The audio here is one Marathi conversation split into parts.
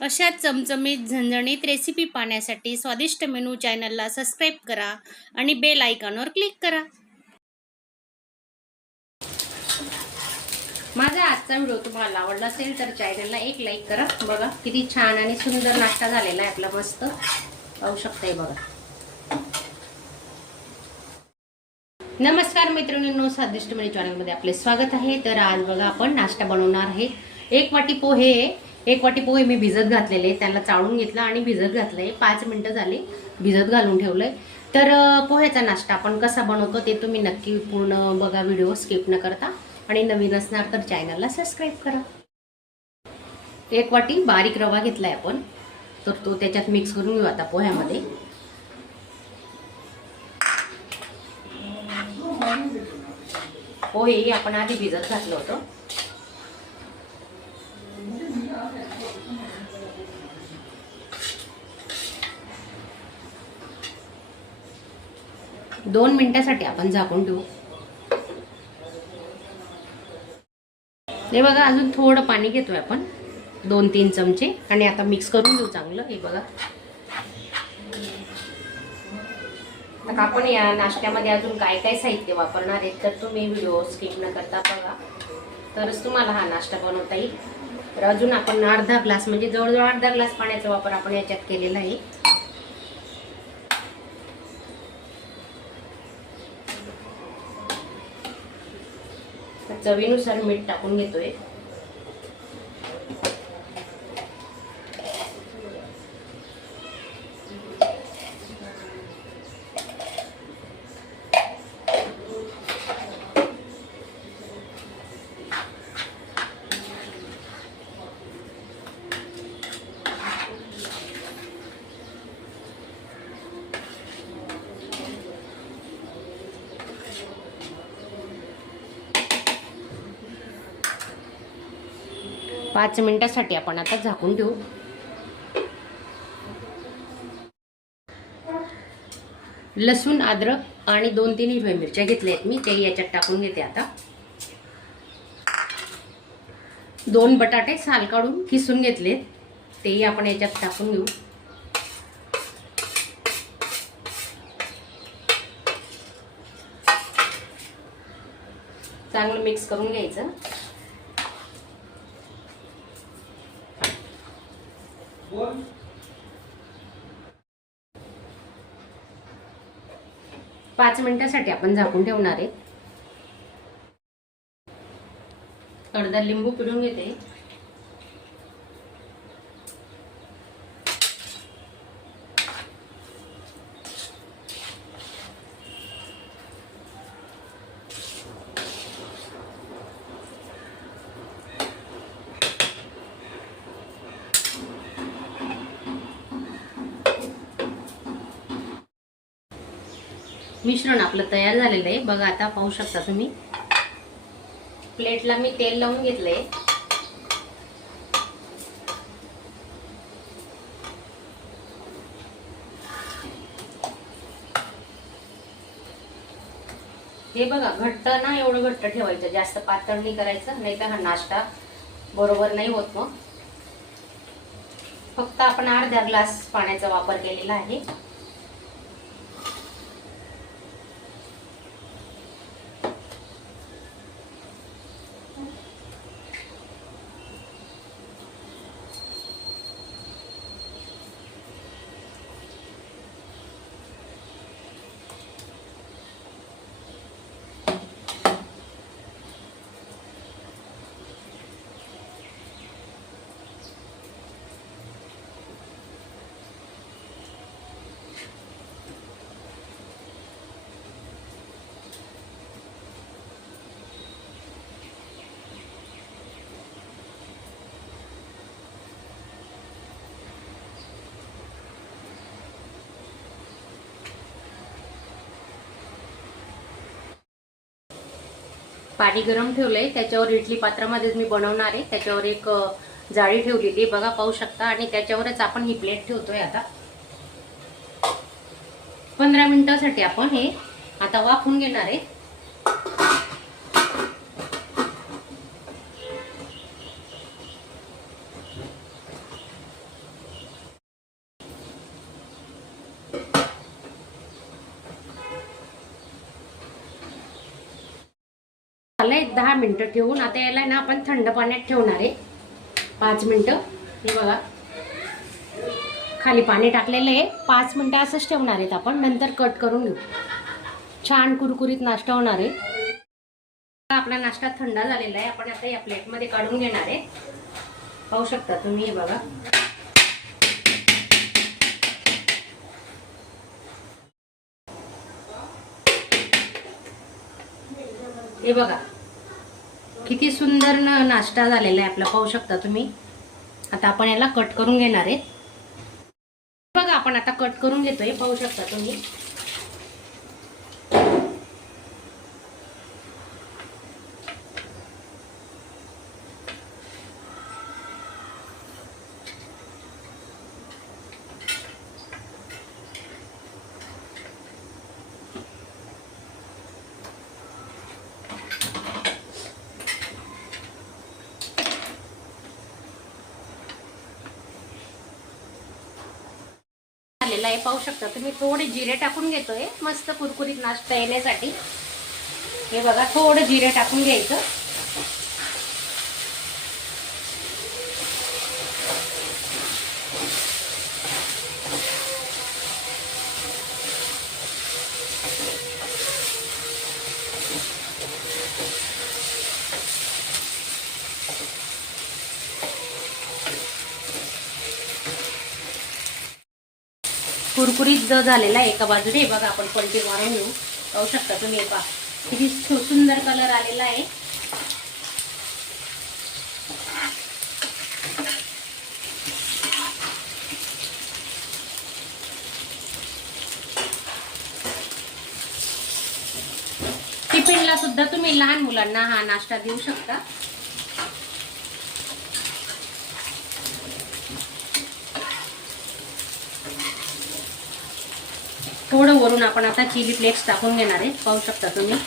अशा चमचमीत झणझणीत रेसिपी पाहण्यासाठी स्वादिष्ट मेनू चॅनलला सबस्क्राईब करा आणि बेल आयकॉनवर क्लिक करा। माझा आजचा व्हिडिओ तुम्हाला आवडला असेल तर चॅनलला एक लाईक करा। बघा किती छान आणि सुंदर नाश्ता झालेला आहे आपला, मस्त पाहू शकताय बघा। नमस्कार मैत्रिणींनो, स्वादिष्ट मेनू चॅनलमध्ये आपले स्वागत आहे। तर आज बघा आपण नाश्ता बनवणार आहे। एक वाटी पोहे मी भिजत घातलेले, त्याला चाळून घेतला आणि भिजत घातले। 5 मिनिटं झाले भिजत घालून ठेवलंय। तर पोह्याचा नाश्ता आपण कसा बनवतो ते तुम्ही नक्की पूर्ण बघा, व्हिडिओ स्किप न करता। आणि नवीन असणार तर चॅनलला सबस्क्राईब करा। 1 वाटी बारीक रवा घेतलाय आपण, तर तो त्याच्यात मिक्स करून घेऊ आता पोह्यामध्ये। पोहे आपण आधी भिजत घातलं होतं। दोन मिनिटासाठी आपण झाकून ठेवू। हे बघा, अजून थोडं पाणी घेतोय आपण, 2-3 चमचे, आणि आता मिक्स करून घेऊ चांगलं। हे बघा, आता आपण या नाश्त्यामध्ये अजून काय काय साहित्य वापरणार आहे तर तुम्ही व्हिडिओ स्किप न करता बघा, तरच तुम्हाला हा नाश्ता बनवता येईल। तर अजून आपण अर्धा ग्लास, म्हणजे जवळजवळ अर्धा ग्लास पाण्याचा वापर आपण याच्यात केलेला आहे। चवीनुसार मीठ टाकून घेतोय। पाच मिनिटासाठी आपण आता झाकून ठेवू। लसूण, अद्रक आणि 2-3 हिरव्या मिरच्या घेतल्या आहेत मी, ते याच्यात टाकून घेते आता। 2 बटाटे साल काढून किसून घेतले, तेही आपण याच्यात टाकून घेऊ। चांगलं मिक्स करून घ्यायचं। पाच मिनिटासाठी आपण झाकून ठेवणार आहे। अर्धा लिंबू पिळून घेते। मिश्रण आपलं तयार झालेलं आहे बघा, आता पाहू शकता तुम्ही। प्लेटला मी तेल लावून घेतलंय। हे बघा, घट्ट ना एवढं घट्ट ठेवायचं, जास्त पातळ नाही करायचं, नाही तर हा नाश्ता बरोबर नाही होत। मग फक्त आपण अर्धा ग्लास पाण्याचा वापर केलेला आहे। पाणी गरम ठेवलंय, त्याच्यावर इडली पात्रामध्येच मी बनवणार आहे। त्याच्यावर एक जाळी ठेवलेली बघा, पाहू शकता, आणि त्याच्यावरच आपण ही प्लेट ठेवतोय। आता 15 मिनिटांसाठी आपण हे आता वाफवून घेणार आहे। झालंय 10 मिनिटं ठेवून. आता याला ना आपण थंड पाण्यात ठेवणार आहे 5 मिनिटं. हे बघा खाली पाणी टाकलेलं आहे. 5 मिनिटं असंच ठेवणार आहेत आपण. नंतर कट करून घेऊ. छान कुरकुरीत नाश्ता होणार आहे. आपला नाश्ता थंड झालेला आहे. आपण आता या प्लेटमध्ये काढून घेणार आहे. पाहू शकता तुम्ही. हे बघा हे बघा किती सुंदर नाश्ता झालेला आहे आपला. पाहू शकता तुम्ही. आता आपण याला कट करून घेणार आहे. बघा आपण आता कट करून घेतोय. पाहू शकता तुम्ही. आहे पाहू शकता तुम्ही. थोडे जिरे टाकून घेतोय मस्त कुरकुरीत नाश्ता येण्यासाठी. हे बघा थोडं जिरे टाकून घ्यायचं. कुरकुरीत जो झालेला एका बाजूने. बघा आपण पलटी मारून घेऊ. पाहू शकता तुम्ही. पहा किती सुंदर कलर आलेला आहे. टिफिनला सुद्धा तुम्ही लहान मुलांना हा नाश्ता देऊ शकता. थोडं वरून आपण आता चिली फ्लेक्स टाकून घेणार आहे. पाहू शकता तुम्ही.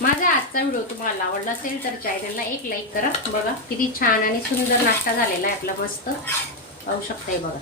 माझा आजचा व्हिडिओ तुम्हाला आवडला असेल तर चॅनलला एक लाईक करा. बघा किती छान आणि सुंदर नाश्ता झालेला आहे आपला. मस्त पाहू शकता. बघा